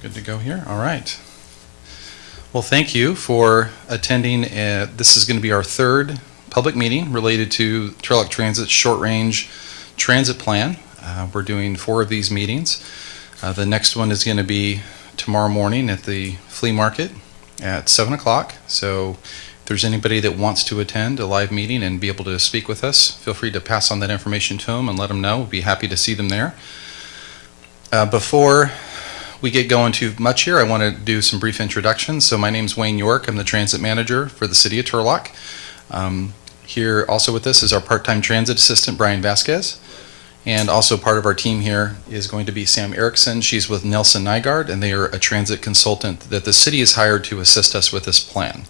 Good to go here. All right. Well, thank you for attending. This is going to be our third public meeting related to Turlock Transit's short-range transit plan. We're doing 4 of these meetings. The next one is going to be tomorrow morning at the flea market at 7 o'clock. So if there's anybody that wants to attend a live meeting and be able to speak with us, feel free to pass on that information to them and let them know. We'd be happy to see them there. Before we get going too much here, I want to do some brief introductions. So my name's Wayne York. I'm the transit manager for the city of Turlock. Here also with us is our part-time transit assistant, Brian Vasquez. And also part of our team here is going to be Sam Erickson. She's with Nelson Nygaard, and they are a transit consultant that the city has hired to assist us with this plan.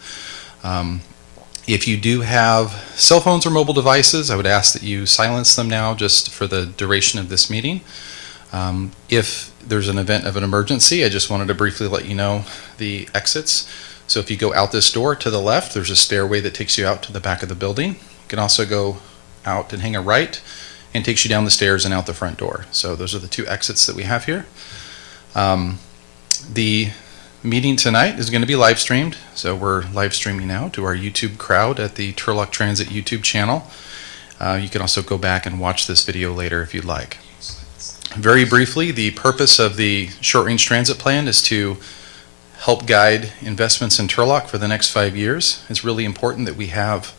If you do have cell phones or mobile devices, I would ask that you silence them now just for the duration of this meeting. If there's an event of an emergency, I just wanted to briefly let you know the exits. So if you go out this door to the left, there's a stairway that takes you out to the back of the building. You can also go out and hang a right and takes you down the stairs and out the front door. So those are the 2 exits that we have here. The meeting tonight is going to be live streamed. So we're live streaming now to our YouTube crowd at the Turlock Transit YouTube channel. You can also go back and watch this video later if you'd like. Very briefly, the purpose of the short-range transit plan is to help guide investments in Turlock for the next 5 years. It's really important that we have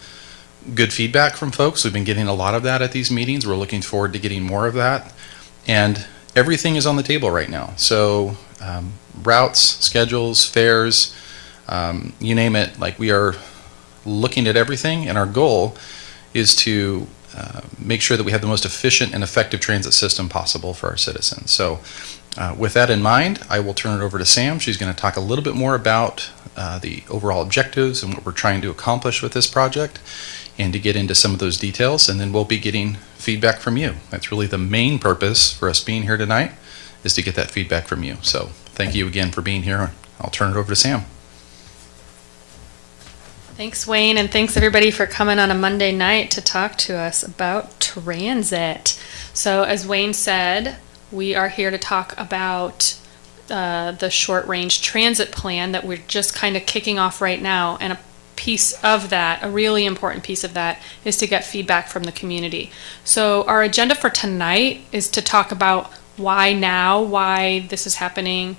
good feedback from folks. We've been getting a lot of that at these meetings. We're looking forward to getting more of that. And everything is on the table right now. So routes, schedules, fares, you name it, like we are looking at everything, and our goal is to make sure that we have the most efficient and effective transit system possible for our citizens. So with that in mind, I will turn it over to Sam. She's going to talk a little bit more about the overall objectives and what we're trying to accomplish with this project, and to get into some of those details, and then we'll be getting feedback from you. That's really the main purpose for us being here tonight, is to get that feedback from you. So thank you again for being here. I'll turn it over to Sam. Thanks, Wayne, and thanks everybody for coming on a Monday night to talk to us about transit. So as Wayne said, we are here to talk about the short-range transit plan that we're just kind of kicking off right now. And a piece of that, a really important piece of that, is to get feedback from the community. So our agenda for tonight is to talk about why now, why this is happening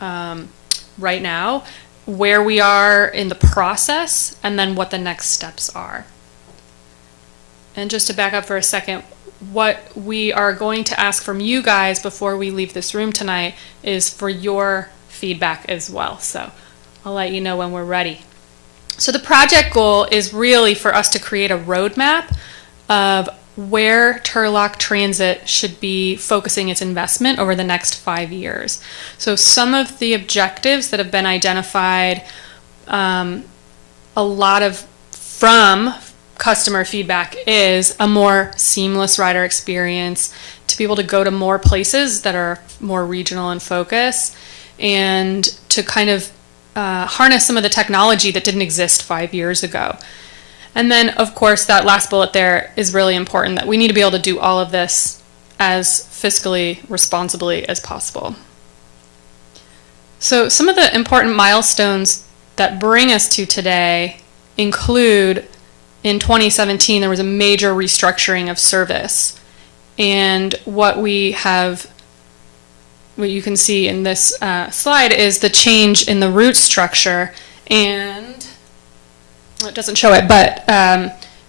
right now, where we are in the process, and then what the next steps are. And just to back up for a second, what we are going to ask from you guys before we leave this room tonight is for your feedback as well. So I'll let you know when we're ready. So the project goal is really for us to create a roadmap of where Turlock Transit should be focusing its investment over the next 5 years. So some of the objectives that have been identified, a lot of from customer feedback, is a more seamless rider experience, to be able to go to more places that are more regional in focus, and to kind of harness some of the technology that didn't exist 5 years ago. And then, of course, that last bullet there is really important, that we need to be able to do all of this as fiscally responsibly as possible. So some of the important milestones that bring us to today include, in 2017, there was a major restructuring of service. And what you can see in this slide is the change in the route structure. And it doesn't show it, but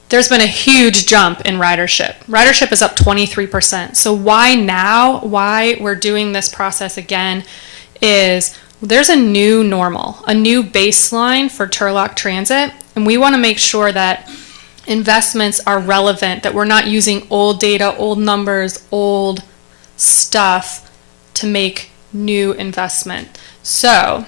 there's been a huge jump in ridership. Ridership is up 23%. So why now, why we're doing this process again, is there's a new normal, a new baseline for Turlock Transit, and we want to make sure that investments are relevant, that we're not using old data, old numbers, old stuff to make new investment. So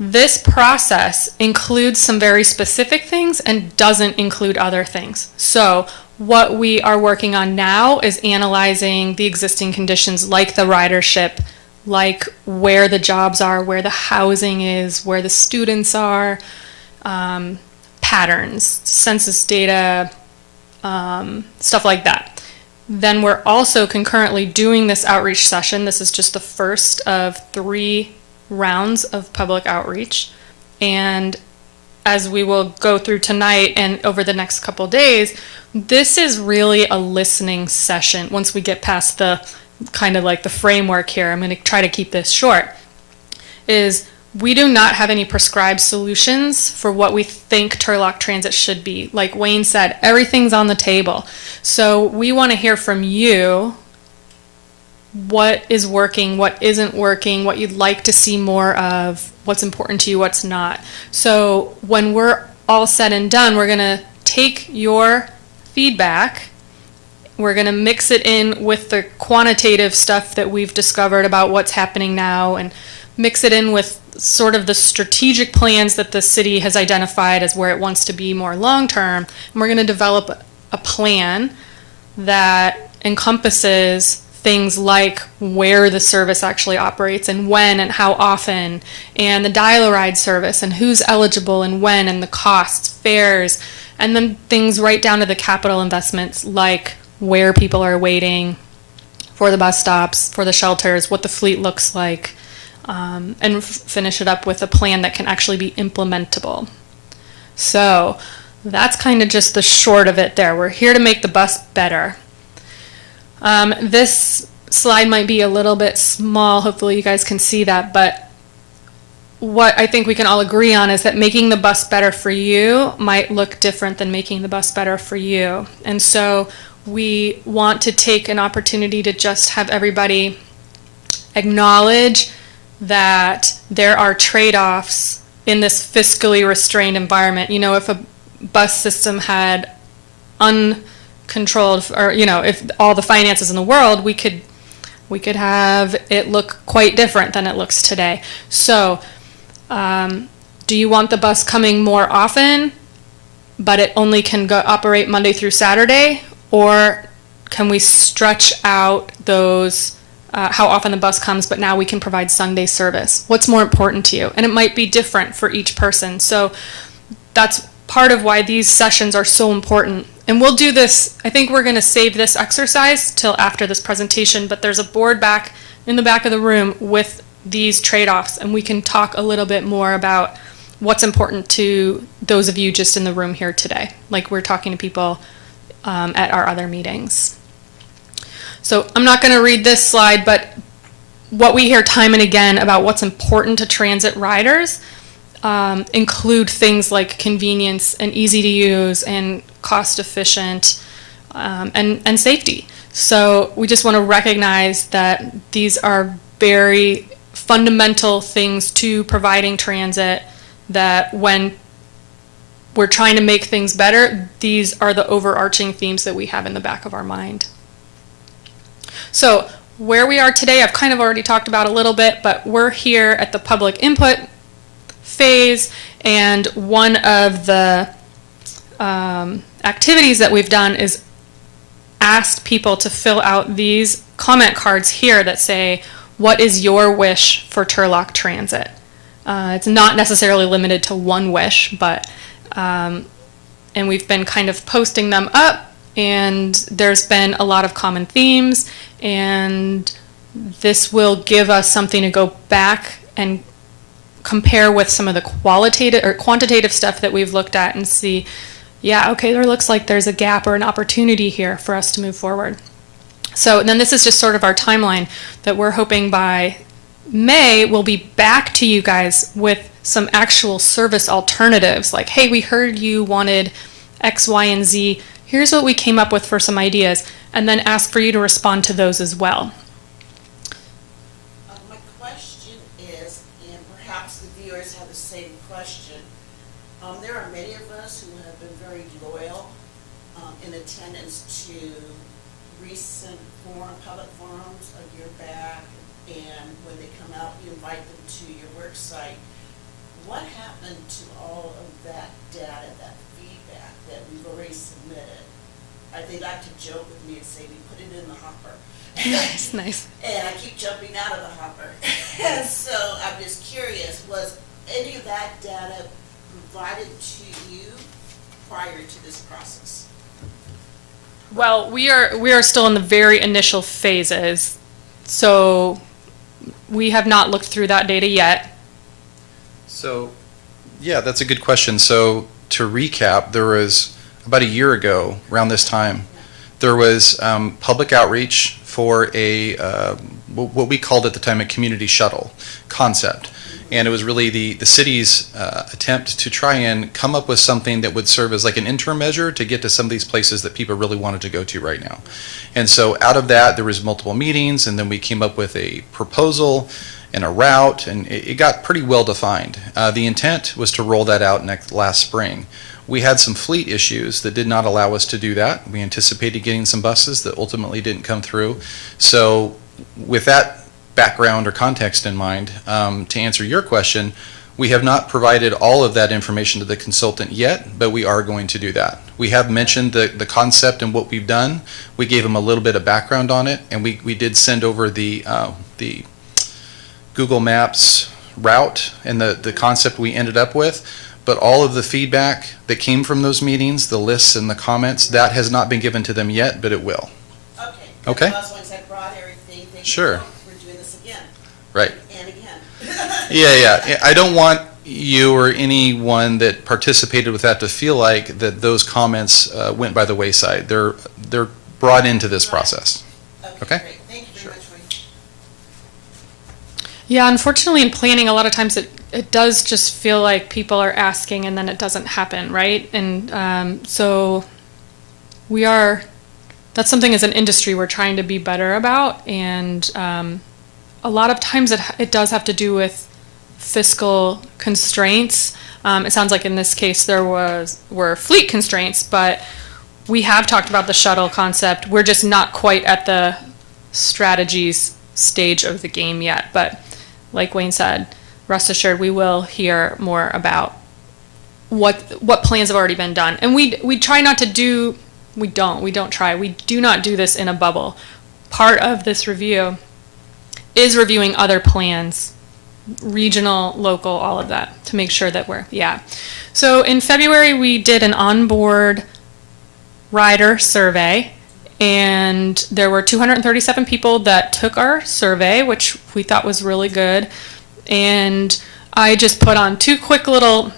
this process includes some very specific things and doesn't include other things. So what we are working on now is analyzing the existing conditions, like the ridership, like where the jobs are, where the housing is, where the students are, patterns, census data, stuff like that. Then we're also concurrently doing this outreach session. This is just the first of 3 rounds of public outreach. And as we will go through tonight and over the next couple days, this is really a listening session. Once we get past the kind of like the framework here, I'm going to try to keep this short, is we do not have any prescribed solutions for what we think Turlock Transit should be. Like Wayne said, everything's on the table. So we want to hear from you what is working, what isn't working, what you'd like to see more of, what's important to you, what's not. So when we're all said and done, we're going to take your feedback, we're going to mix it in with the quantitative stuff that we've discovered about what's happening now, and mix it in with sort of the strategic plans that the city has identified as where it wants to be more long-term. And we're going to develop a plan that encompasses things like where the service actually operates and when and how often, and the dial-a-ride service and who's eligible and when, and the costs, fares, and then things right down to the capital investments like where people are waiting for the bus stops, for the shelters, what the fleet looks like, and finish it up with a plan that can actually be implementable. So that's kind of just the short of it there. We're here to make the bus better. This slide might be a little bit small. Hopefully you guys can see that, but what I think we can all agree on is that making the bus better for you might look different than making the bus better for you. And so we want to take an opportunity to just have everybody acknowledge that there are trade-offs in this fiscally restrained environment. You know, if a bus system had uncontrolled, or, you know, if all the finances in the world, we could have it look quite different than it looks today. So, do you want the bus coming more often, but it only can go operate Monday through Saturday? Or can we stretch out those, how often the bus comes, but now we can provide Sunday service? What's more important to you? And it might be different for each person. So that's part of why these sessions are so important. And we'll do this, I think we're going to save this exercise till after this presentation, but there's a board back in the back of the room with these trade-offs, and we can talk a little bit more about what's important to those of you just in the room here today, like we're talking to people at our other meetings. So I'm not going to read this slide, but what we hear time and again about what's important to transit riders include things like convenience and easy to use and cost efficient and safety. So we just want to recognize that these are very fundamental things to providing transit, that when we're trying to make things better, these are the overarching themes that we have in the back of our mind. So where we are today, I've kind of already talked about a little bit, but we're here at the public input phase, and one of the activities that we've done is asked people to fill out these comment cards here that say, what is your wish for Turlock Transit? It's not necessarily limited to one wish, but and we've been kind of posting them up, and there's been a lot of common themes, and this will give us something to go back and compare with some of the qualitative or quantitative stuff that we've looked at and see, yeah, okay, there looks like there's a gap or an opportunity here for us to move forward. So then this is just sort of our timeline that we're hoping by May we'll be back to you guys with some actual service alternatives, like, hey, we heard you wanted X, Y, and Z. Here's what we came up with for some ideas, and then ask for you to respond to those as well. My question is, and perhaps the viewers have the same question, there are many of us who have been very loyal in attendance to recent public forums a year back, and when they come out, you invite them to your work site. What happened to all of that data, that feedback that we've already submitted? They like to joke with me and say, we put it in the hopper. Nice, nice. And I keep jumping out of the hopper. And so I'm just curious, was any of that data provided to you prior to this process? Well, we are still in the very initial phases, so we have not looked through that data yet. So, yeah, that's a good question. So, to recap, there was about a year ago, around this time, there was public outreach for a what we called at the time a community shuttle concept. And it was really the city's attempt to try and come up with something that would serve as like an interim measure to get to some of these places that people really wanted to go to right now. And so out of that, there was multiple meetings, and then we came up with a proposal and a route, and it got pretty well defined. The intent was to roll that out last spring. We had some fleet issues that did not allow us to do that. We anticipated getting some buses that ultimately didn't come through. So with that background or context in mind, to answer your question, we have not provided all of that information to the consultant yet, but we are going to do that. We have mentioned the concept and what we've done. We gave them a little bit of background on it, and we did send over the Google Maps route and the concept we ended up with. But all of the feedback that came from those meetings, the lists and the comments, that has not been given to them yet, but it will. Okay. Okay. That's once I brought everything, thinking, Sure. oh, we're doing this again. Right. And again. Yeah. I don't want you or anyone that participated with that to feel like that those comments went by the wayside. They're brought into this Right. process. Okay. Great. Thank you very much, Wayne. Yeah, unfortunately in planning, a lot of times it does just feel like people are asking and then it doesn't happen, right? And so that's something as an industry we're trying to be better about. And a lot of times it does have to do with fiscal constraints. It sounds like in this case there were fleet constraints, but we have talked about the shuttle concept. We're just not quite at the strategies stage of the game yet. But like Wayne said, rest assured we will hear more about what plans have already been done. And we try not to do, we do not do this in a bubble. Part of this review is reviewing other plans, regional, local, all of that, to make sure that So in February, we did an onboard rider survey, and there were 237 people that took our survey, which we thought was really good. And I just put on two quick little,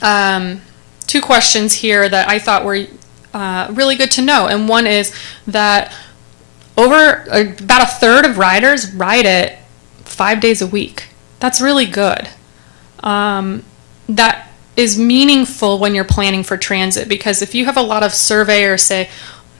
two questions here that I thought were really good to know. And one is that about a third of riders ride it 5 days a week. That's really good. That is meaningful when you're planning for transit, because if you have a lot of surveyors say,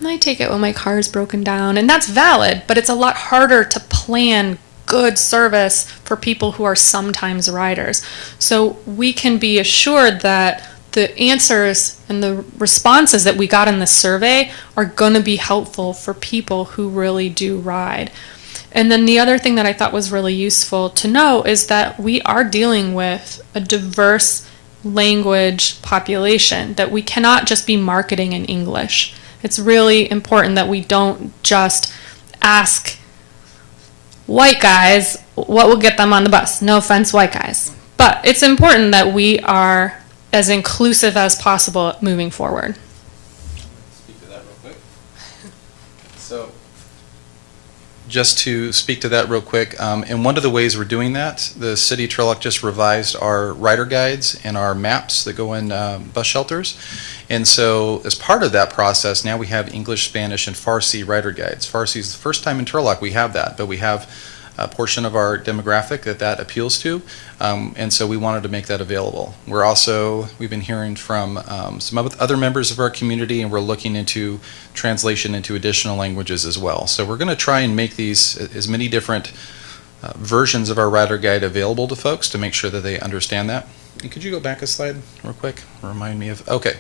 I take it when my car is broken down, and that's valid, but it's a lot harder to plan good service for people who are sometimes riders. So we can be assured that the answers and the responses that we got in the survey are going to be helpful for people who really do ride. And then the other thing that I thought was really useful to know is that we are dealing with a diverse language population, that we cannot just be marketing in English. It's really important that we don't just ask white guys what will get them on the bus. No offense, white guys. But it's important that we are as inclusive as possible moving forward. Speak to that real quick. So, just to speak to that real quick, and one of the ways we're doing that, the City of Turlock just revised our rider guides and our maps that go in bus shelters. And so as part of that process, now we have English, Spanish, and Farsi rider guides. Farsi is the first time in Turlock we have that, but we have a portion of our demographic that appeals to, and so we wanted to make that available. We've been hearing from some other members of our community, and we're looking into translation into additional languages as well. So we're going to try and make these as many different versions of our rider guide available to folks to make sure that they understand that. And could you go back a slide real quick? Remind me of, okay.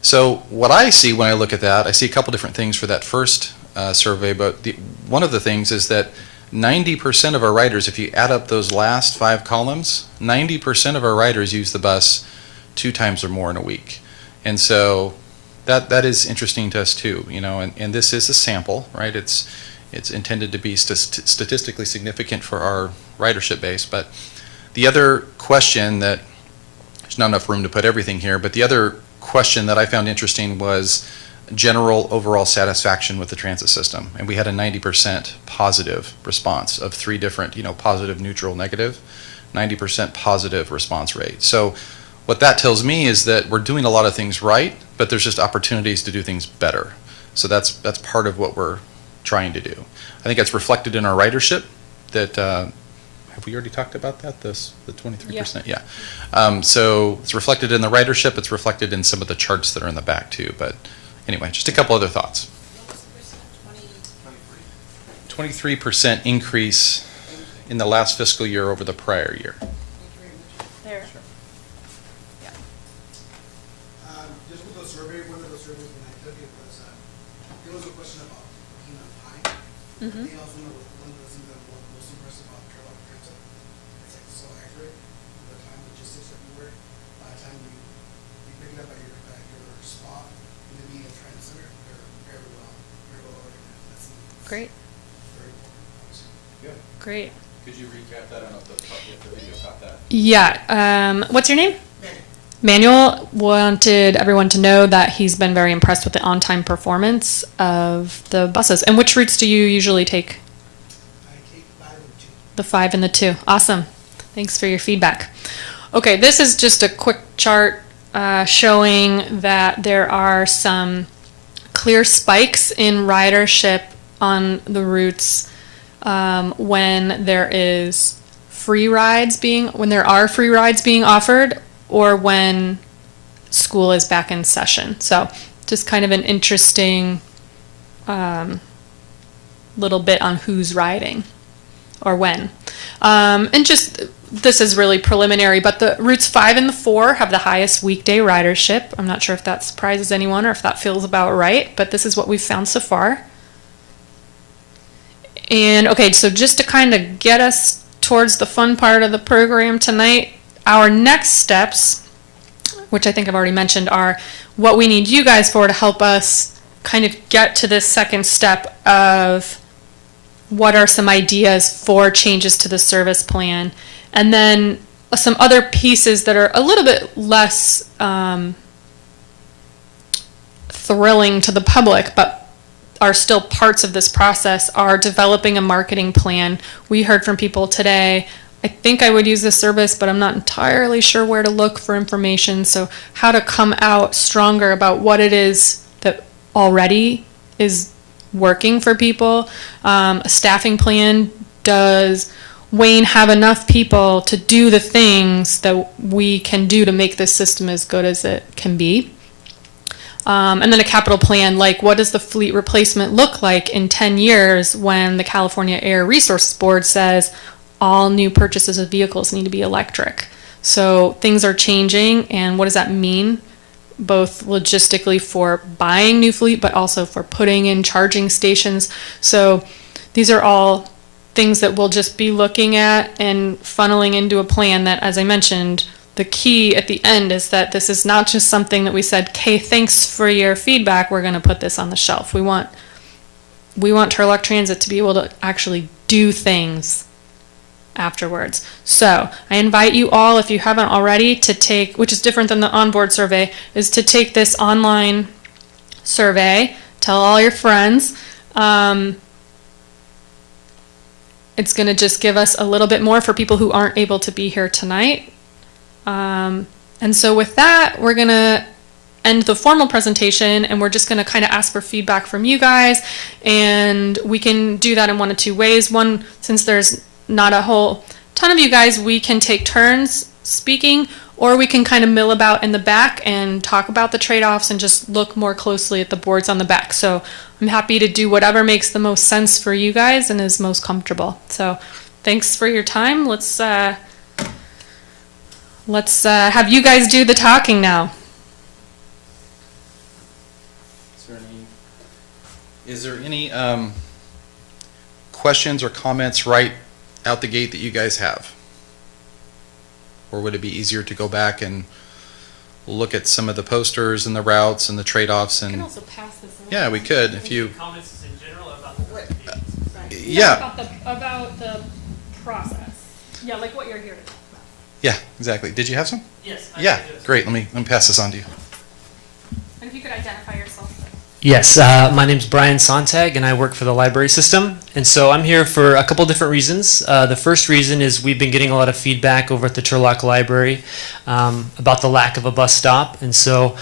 So what I see when I look at that, I see a couple different things for that first survey, but one of the things is that 90% of our riders, if you add up those last 5 columns, 90% of our riders use the bus 2 times or more in a week. And so that is interesting to us too, and this is a sample, right? It's intended to be statistically significant for our ridership base. But the other question that, there's not enough room to put everything here, but the other question that I found interesting was general overall satisfaction with the transit system. And we had a 90% positive response of 3 different, positive, neutral, negative, 90% positive response rate. So what that tells me is that we're doing a lot of things right, but there's just opportunities to do things better. So that's part of what we're trying to do. I think it's reflected in our ridership that, have we already talked about that, the 23%? Yeah. So it's reflected in the ridership, it's reflected in some of the charts that are in the back too. But anyway, just a couple other thoughts. What was the percent? 23% increase in the last fiscal year over the prior year. There. Just with the survey, one of the surveys when I took it was, there was a question about being on time. Mhm. And also one of the things that was most impressive about Turlock Transit, it's like so accurate, the time logistics everywhere. By the time you pick it up at your spot, and then being a transit center, they're very well organized. That's Great, very important, obviously. great. Could you recap that? I don't know if the video caught that. Yeah, what's your name? Manuel wanted everyone to know that he's been very impressed with the on-time performance of the buses. And which routes do you usually take? I take 5 and 2. The 5 and the 2. Awesome. Thanks for your feedback. Okay, this is just a quick chart showing that there are some clear spikes in ridership on the routes when there are free rides being offered, or when school is back in session. So just kind of an interesting little bit on who's riding or when. And just, this is really preliminary, but the routes 5 and the 4 have the highest weekday ridership. I'm not sure if that surprises anyone or if that feels about right, but this is what we've found so far. And okay, so just to kind of get us towards the fun part of the program tonight, our next steps, which I think I've already mentioned, are what we need you guys for to help us kind of get to this second step of what are some ideas for changes to the service plan, and then some other pieces that are a little bit less thrilling to the public, but are still parts of this process, are developing a marketing plan. We heard from people today, I think I would use this service, but I'm not entirely sure where to look for information. So how to come out stronger about what it is that already is working for people. A staffing plan. Does Wayne have enough people to do the things that we can do to make this system as good as it can be? And then a capital plan, like what does the fleet replacement look like in 10 years when the California Air Resources Board says all new purchases of vehicles need to be electric? So things are changing, and what does that mean? Both logistically for buying new fleet, but also for putting in charging stations. So these are all things that we'll just be looking at and funneling into a plan that, as I mentioned, the key at the end is that this is not just something that we said, okay, thanks for your feedback, we're going to put this on the shelf. We want Turlock Transit to be able to actually do things afterwards. So I invite you all, if you haven't already, to take, which is different than the Onboard survey, is to take this online survey, tell all your friends. It's going to just give us a little bit more for people who aren't able to be here tonight. And so with that, we're going to end the formal presentation, and we're just going to kind of ask for feedback from you guys. And we can do that in one of two ways. One, since there's not a whole ton of you guys, we can take turns speaking, or we can kind of mill about in the back and talk about the trade-offs and just look more closely at the boards on the back. So I'm happy to do whatever makes the most sense for you guys and is most comfortable. So thanks for your time. Let's have you guys do the talking now. Is there any questions or comments right out the gate that you guys have? Or would it be easier to go back and look at some of the posters and the routes and the trade-offs? You And can also pass this around. yeah, we could if you. Comments in general about the What? Right. Yeah. About the process. Yeah, like what you're here to talk about. Yeah, exactly. Did you have some? Yes. Yeah, great. Let me pass this on to you. And if you could identify yourself. Yes, my name's Brian Sontag, and I work for the library system. And so I'm here for a couple different reasons. The first reason is we've been getting a lot of feedback over at the Turlock Library about the lack of a bus stop. And so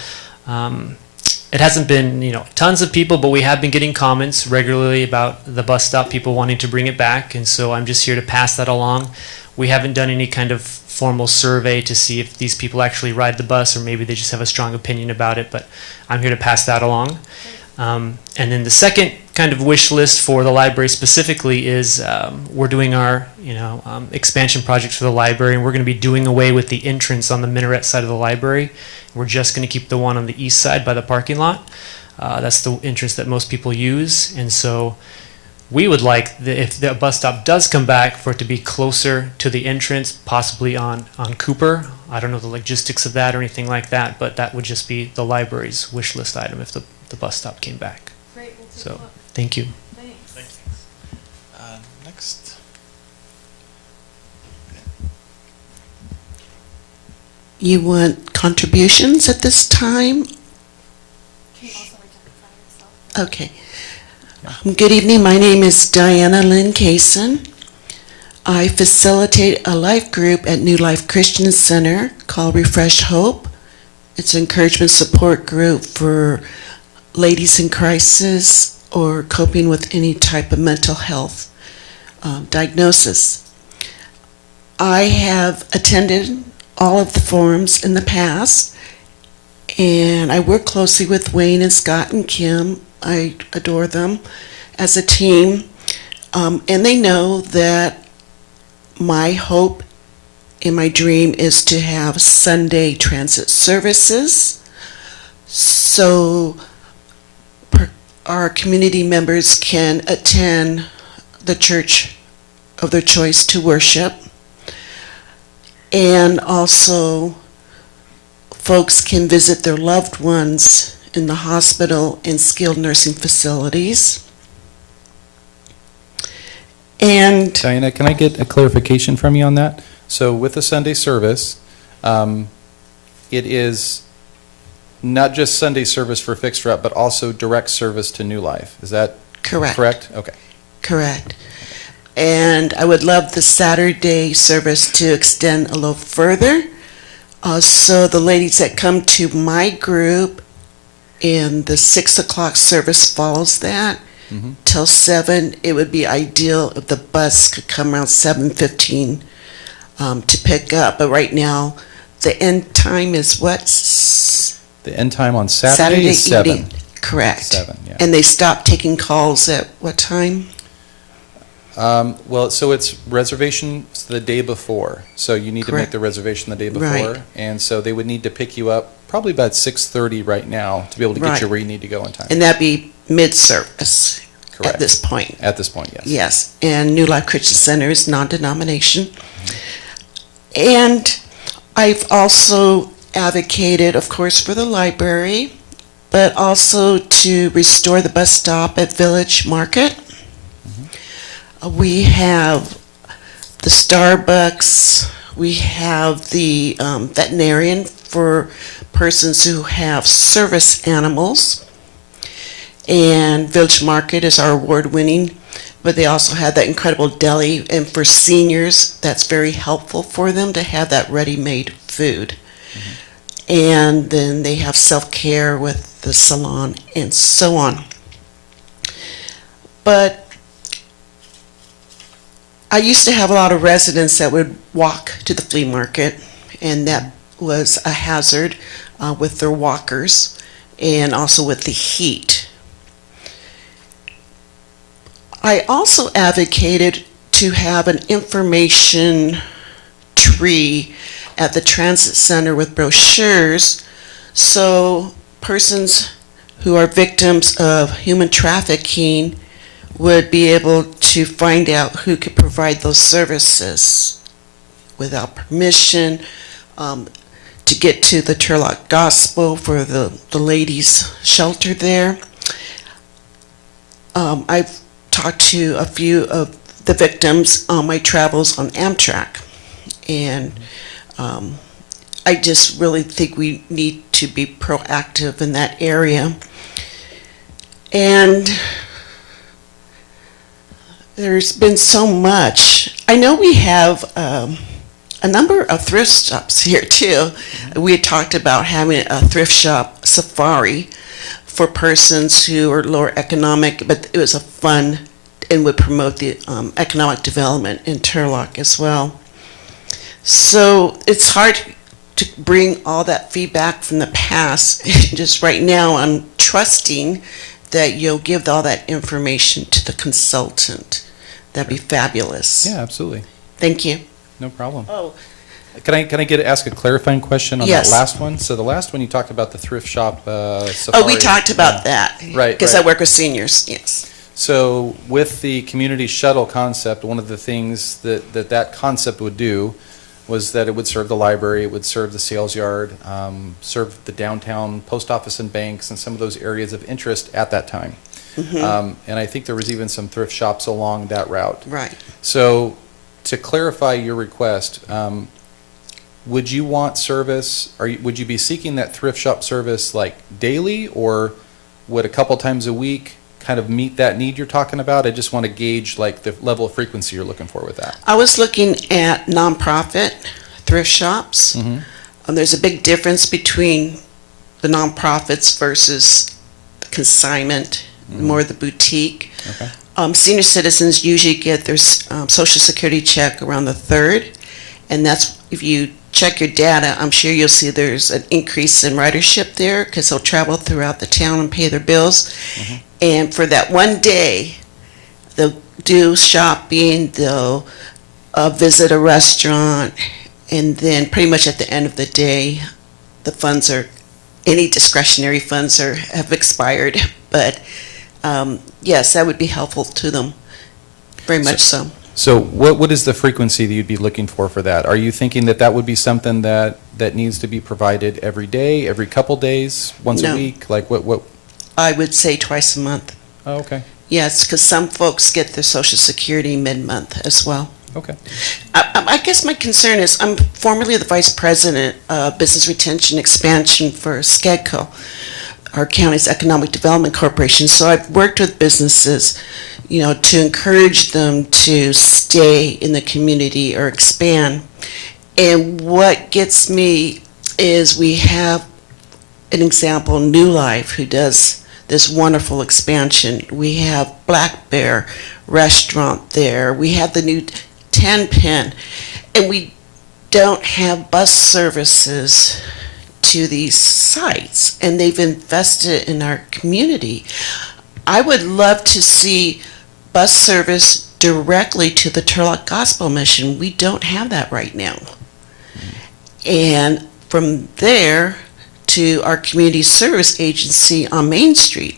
it hasn't been, tons of people, but we have been getting comments regularly about the bus stop, people wanting to bring it back. And so I'm just here to pass that along. We haven't done any kind of formal survey to see if these people actually ride the bus, or maybe they just have a strong opinion about it, but I'm here to pass that along. And then the second kind of wish list for the library specifically is we're doing our expansion project for the library, and we're going to be doing away with the entrance on the minaret side of the library. We're just going to keep the one on the east side by the parking lot. That's the entrance that most people use, and so we would like, if the bus stop does come back, for it to be closer to the entrance, possibly on Cooper. I don't know the logistics of that or anything like that, but that would just be the library's wish list item if the bus stop came back. Great, we'll take a So, look. thank you. Thanks. Next. You want contributions at this time? Can you also identify yourself? Okay. Good evening. My name is Diana Lynn Kaysen. I facilitate a life group at New Life Christian Center called Refresh Hope. It's an encouragement support group for ladies in crisis or coping with any type of mental health diagnosis. I have attended all of the forums in the past, and I work closely with Wayne and Scott and Kim. I adore them as a team, and they know that my hope and my dream is to have Sunday transit services, so our community members can attend the church of their choice to worship, and also folks can visit their loved ones in the hospital and skilled nursing facilities. And Diana, can I get a clarification from you on that? So with the Sunday service, it is not just Sunday service for fixed route, but also direct service to New Life. Is that correct? Okay. Correct. And I would love the Saturday service to extend a little further. So the ladies that come to my group, and the 6 o'clock service follows that till 7. It would be ideal if the bus could come around 7:15 to pick up. But right now, the end time is what? The end time on Saturday is 7. evening. Correct. 7, yeah. And they stop taking calls at what time? Well, so it's reservations the day before. So you need to make Correct. the reservation the day before. Right. And so they would need to pick you up probably about 6:30 right now to be able to get Right. you where you need to go in time. And that'd be mid-service Correct. at this point. At this point, yes. Yes, and New Life Christian Center is non-denomination. And I've also advocated, of course, for the library, but also to restore the bus stop at Village Market. We have the Starbucks, we have the veterinarian for persons who have service animals, and Village Market is our award-winning, but they also have that incredible deli, and for seniors, that's very helpful for them to have that ready-made food. And then they have self-care with the salon and so on. But I used to have a lot of residents that would walk to the flea market, and that was a hazard with their walkers and also with the heat. I also advocated to have an information tree at the transit center with brochures, so persons who are victims of human trafficking would be able to find out who could provide those services without permission, to get to the Turlock Gospel for the ladies' shelter there. I've talked to a few of the victims on my travels on Amtrak, and I just really think we need to be proactive in that area. And there's been so much. I know we have a number of thrift shops here too. We had talked about having a thrift shop safari for persons who are lower economic, but it was a fun and would promote the economic development in Turlock as well. So it's hard to bring all that feedback from the past. Just right now, I'm trusting that you'll give all that information to the consultant. That'd be fabulous. Yeah, absolutely. Thank you. No problem. Oh, Can I ask a clarifying question on Yes. that last one? So the last one you talked about the thrift shop safari. oh, we talked about that. Right, Because right. I work with seniors, yes. So with the community shuttle concept, one of the things that concept would do was that it would serve the library, it would serve the sales yard, serve the downtown post office and banks and some of those areas of interest at that time. And I think there was even some thrift shops along that route. Right. So to clarify your request, would you want service, would you be seeking that thrift shop service like daily, or would a couple times a week kind of meet that need you're talking about? I just want to gauge like the level of frequency you're looking for with that. I was looking at nonprofit thrift shops. There's a big difference between the nonprofits versus consignment, more the boutique. Okay. Senior citizens usually get their Social Security check around the 3rd, and that's, if you check your data, I'm sure you'll see there's an increase in ridership there because they'll travel throughout the town and pay their bills. And for that one day, they'll do shopping, they'll visit a restaurant, and then pretty much at the end of the day, the funds are, any discretionary funds have expired. But yes, that would be helpful to them, very much so. So what is the frequency that you'd be looking for that? Are you thinking that would be something that needs to be provided every day, every couple days, once No. a week? Like what? I would say twice a month. Oh, okay. Yes, because some folks get their Social Security mid-month as well. Okay. I guess my concern is, I'm formerly the Vice President of Business Retention Expansion for SCEDCO, our county's Economic Development Corporation. So I've worked with businesses, to encourage them to stay in the community or expand. And what gets me is we have an example, New Life, who does this wonderful expansion. We have Black Bear Restaurant there. We have the new 10 Pin. And we don't have bus services to these sites. And they've invested in our community. I would love to see bus service directly to the Turlock Gospel Mission. We don't have that right now. And from there to our community service agency on Main Street.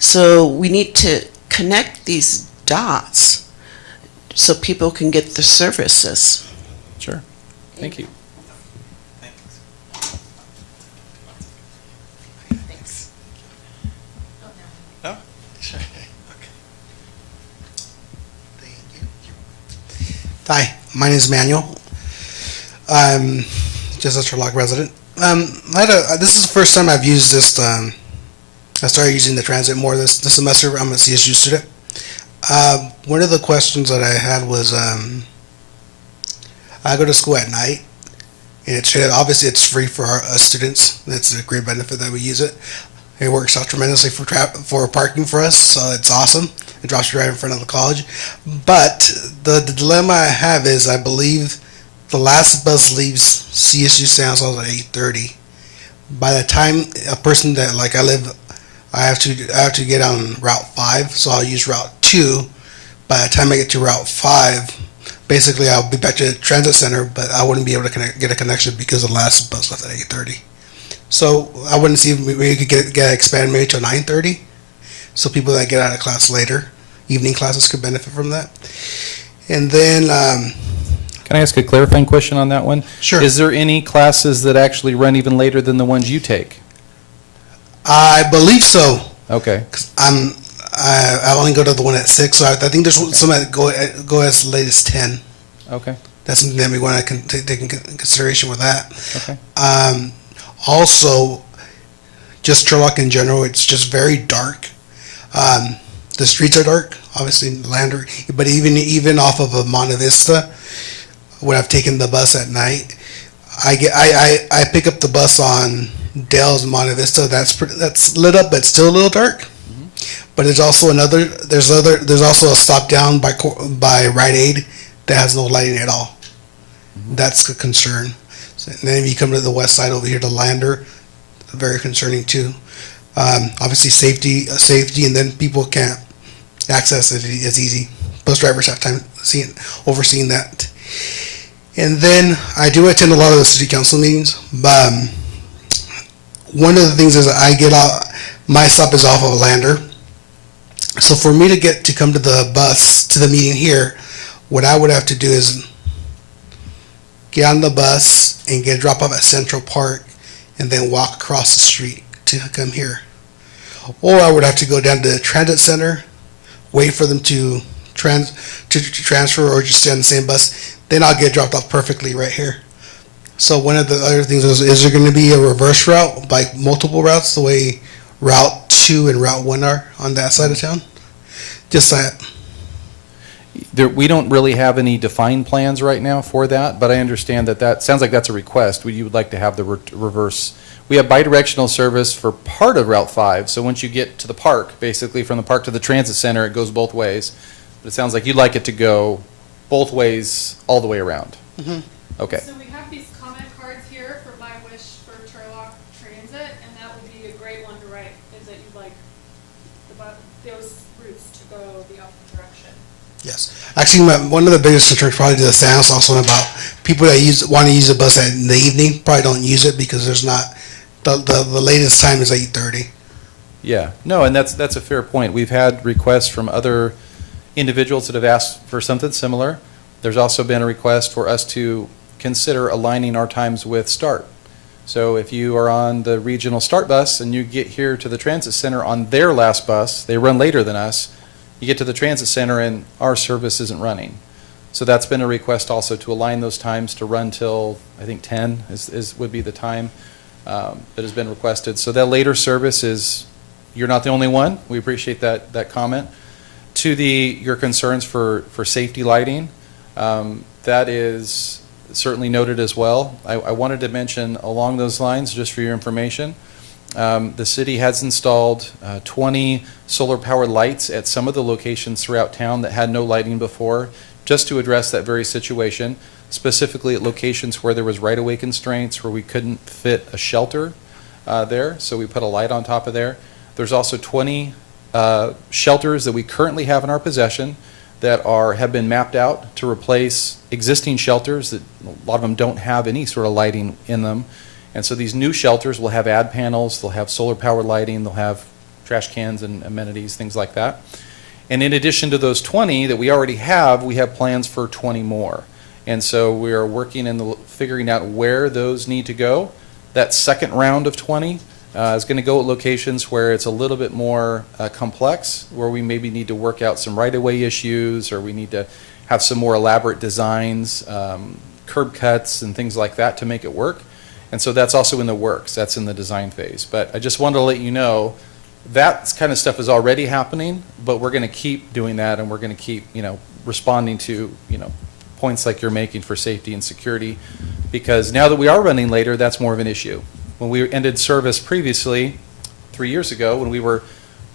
So we need to connect these dots so people can get the services. Sure. Thank you. Thanks. No? Sure. Okay. Thank you. Hi, my name is Manuel. I'm just a Turlock resident. This is the first time I've used this. I started using the transit more this semester. I'm a CSU student. One of the questions that I had was, I go to school at night, and obviously it's free for our students. It's a great benefit that we use it. It works out tremendously for parking for us, so it's awesome. It drops you right in front of the college. But the dilemma I have is, I believe the last bus leaves CSU San Jose at 8:30. By the time a person that, like, I have to get on Route 5, so I'll use Route 2. By the time I get to Route 5, basically I'll be back to the transit center, but I wouldn't be able to get a connection because the last bus left at 8:30. So I wouldn't see if we could get expanded maybe to 9:30, so people that get out of class later, evening classes, could benefit from that. And then Can I ask a clarifying question on that one? Sure. Is there any classes that actually run even later than the ones you take? I believe so. Okay. 'Cause I only go to the one at 6, so I think there's some that go as late as 10. Okay. That's something that we want to take in consideration with that. Okay. Also, just Turlock in general, it's just very dark. The streets are dark, obviously Lander, but even off of a Monte Vista, when I've taken the bus at night, I pick up the bus on Dale's Monte Vista. That's lit up, but still a little dark. But there's also there's also a stop down by Rite Aid that has no lighting at all. That's a concern. And then if you come to the west side over here to Lander, very concerning too. Obviously safety, and then people can't access it as easy. Bus drivers have time overseeing that. And then I do attend a lot of the city council meetings. One of the things is I get out, my stop is off of Lander. So for me to come to the bus, to the meeting here, what I would have to do is get on the bus and get dropped off at Central Park and then walk across the street to come here. Or I would have to go down to the transit center, wait for them to transfer, or just stay on the same bus. Then I'll get dropped off perfectly right here. So one of the other things is there going to be a reverse route, like multiple routes, the way Route 2 and Route 1 are on that side of town? Just that. We don't really have any defined plans right now for that, but I understand that sounds like that's a request. You would like to have the reverse. We have bidirectional service for part of Route 5, so once you get to the park, basically from the park to the transit center, it goes both ways. But it sounds like you'd like it to go both ways all the way around. Mm-hmm. Okay. So we have these comment cards here for My Wish for Turlock Transit, and that would be a great one to write, is that you'd like those routes to go the opposite direction. Yes. Actually, one of the biggest concerns probably to the Sands also about people that want to use the bus in the evening probably don't use it because there's not, the latest time is 8:30. Yeah, no, and that's a fair point. We've had requests from other individuals that have asked for something similar. There's also been a request for us to consider aligning our times with START. So if you are on the regional START bus and you get here to the transit center on their last bus, they run later than us, you get to the transit center and our service isn't running. So that's been a request also to align those times to run till, I think 10 would be the time that has been requested. So that later service is, you're not the only one. We appreciate that comment. To your concerns for safety lighting, that is certainly noted as well. I wanted to mention along those lines, just for your information, the city has installed 20 solar powered lights at some of the locations throughout town that had no lighting before, just to address that very situation, specifically at locations where there was right-of-way constraints, where we couldn't fit a shelter there, so we put a light on top of there. There's also 20 shelters that we currently have in our possession that have been mapped out to replace existing shelters that a lot of them don't have any sort of lighting in them. And so these new shelters will have ad panels, they'll have solar powered lighting, they'll have trash cans and amenities, things like that. And in addition to those 20 that we already have, we have plans for 20 more. And so we are working in figuring out where those need to go. That second round of 20 is going to go at locations where it's a little bit more complex, where we maybe need to work out some right-of-way issues, or we need to have some more elaborate designs, curb cuts and things like that to make it work. And so that's also in the works. That's in the design phase. But I just wanted to let you know that kind of stuff is already happening, but we're going to keep doing that, and we're going to keep, responding to, points like you're making for safety and security, because now that we are running later, that's more of an issue. When we ended service previously, 3 years ago, when we were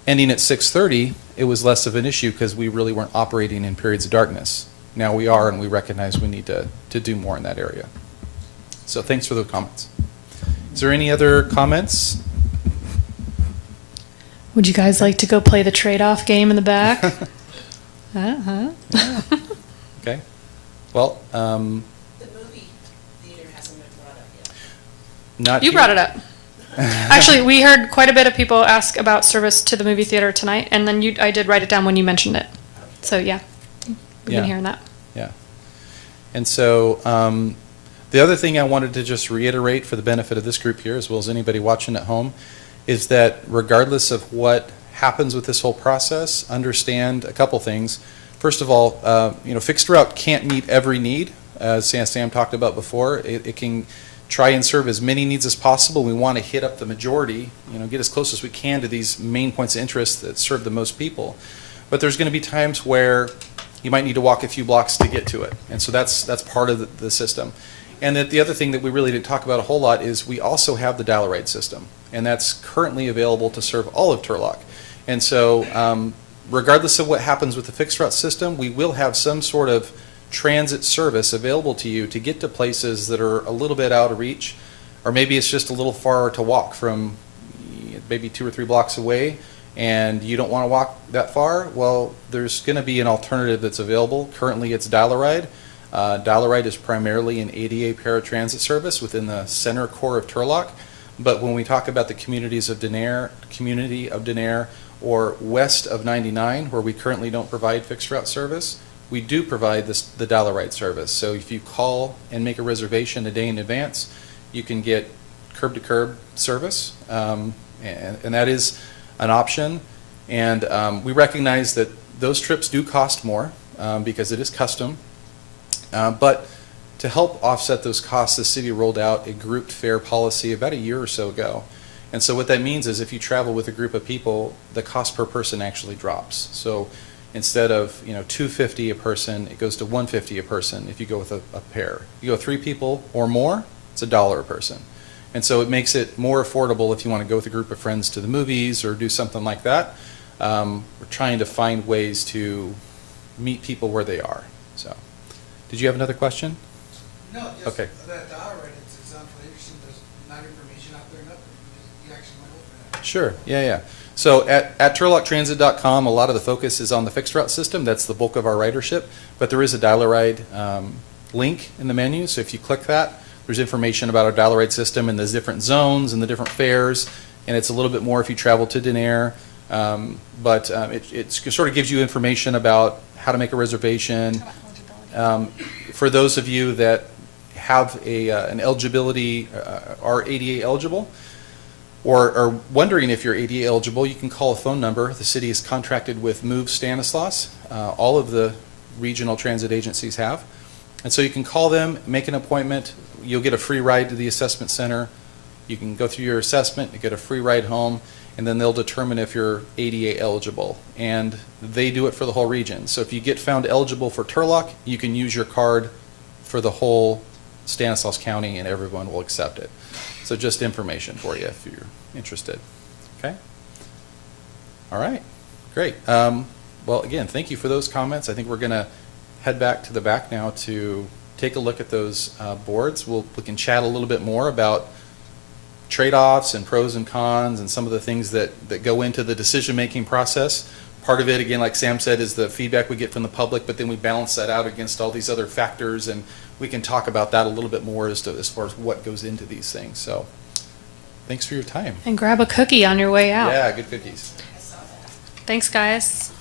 ending at 6:30, it was less of an issue because we really weren't operating in periods of darkness. Now we are, and we recognize we need to do more in that area. So thanks for those comments. Is there any other comments? Would you guys like to go play the trade-off game in the back? Okay. Well, The movie theater hasn't been brought up yet. not You here. brought it up. Actually, we heard quite a bit of people ask about service to the movie theater tonight, and then I did write it down when you mentioned it. So yeah, we've Yeah. been hearing that. Yeah. And so the other thing I wanted to just reiterate for the benefit of this group here, as well as anybody watching at home, is that regardless of what happens with this whole process, understand a couple things. First of all, fixed route can't meet every need, as Sam talked about before. It can try and serve as many needs as possible. We want to hit up the majority, get as close as we can to these main points of interest that serve the most people. But there's going to be times where you might need to walk a few blocks to get to it. And so that's part of the system. And the other thing that we really didn't talk about a whole lot is we also have the dial-a-ride system. And that's currently available to serve all of Turlock. And so regardless of what happens with the fixed route system, we will have some sort of transit service available to you to get to places that are a little bit out of reach, or maybe it's just a little far to walk from maybe 2 or 3 blocks away, and you don't want to walk that far. Well, there's going to be an alternative that's available. Currently, it's Dial-A-Ride. Dial-A-Ride is primarily an ADA paratransit service within the center core of Turlock. But when we talk about the community of Denair, or west of 99, where we currently don't provide fixed route service, we do provide the Dial-A-Ride service. So if you call and make a reservation a day in advance, you can get curb-to-curb service, and that is an option. And we recognize that those trips do cost more because it is custom. But to help offset those costs, the city rolled out a grouped fare policy about a year or so ago. And so what that means is if you travel with a group of people, the cost per person actually drops. So instead of $250 a person, it goes to $150 a person if you go with a pair. You go 3 people or more, it's $1 a person. And so it makes it more affordable if you want to go with a group of friends to the movies or do something like that. We're trying to find ways to meet people where they are. So, did you have another question? No, just Okay. that Dial-A-Ride, it sounds really interesting. There's not information out there enough. You actually went over that. Sure, yeah. So at turlocktransit.com, a lot of the focus is on the fixed route system. That's the bulk of our ridership. But there is a Dial-A-Ride link in the menu. So if you click that, there's information about our Dial-A-Ride system and there's different zones and the different fares. And it's a little bit more if you travel to Denair. But it sort of gives you information about how to make a reservation. For those of you that have an eligibility, are ADA eligible, or are wondering if you're ADA eligible, you can call a phone number. The city is contracted with Move Stanislaus. All of the regional transit agencies have. And so you can call them, make an appointment. You'll get a free ride to the assessment center. You can go through your assessment and get a free ride home, and then they'll determine if you're ADA eligible. And they do it for the whole region. So if you get found eligible for Turlock, you can use your card for the whole Stanislaus County and everyone will accept it. So just information for you if you're interested. Okay? All right, great. Well, again, thank you for those comments. I think we're going to head back to the back now to take a look at those boards. We can chat a little bit more about trade-offs and pros and cons and some of the things that go into the decision-making process. Part of it, again, like Sam said, is the feedback we get from the public, but then we balance that out against all these other factors, and we can talk about that a little bit more as far as what goes into these things. So thanks for your time. And grab a cookie on your way out. Yeah, good cookies. Thanks, guys.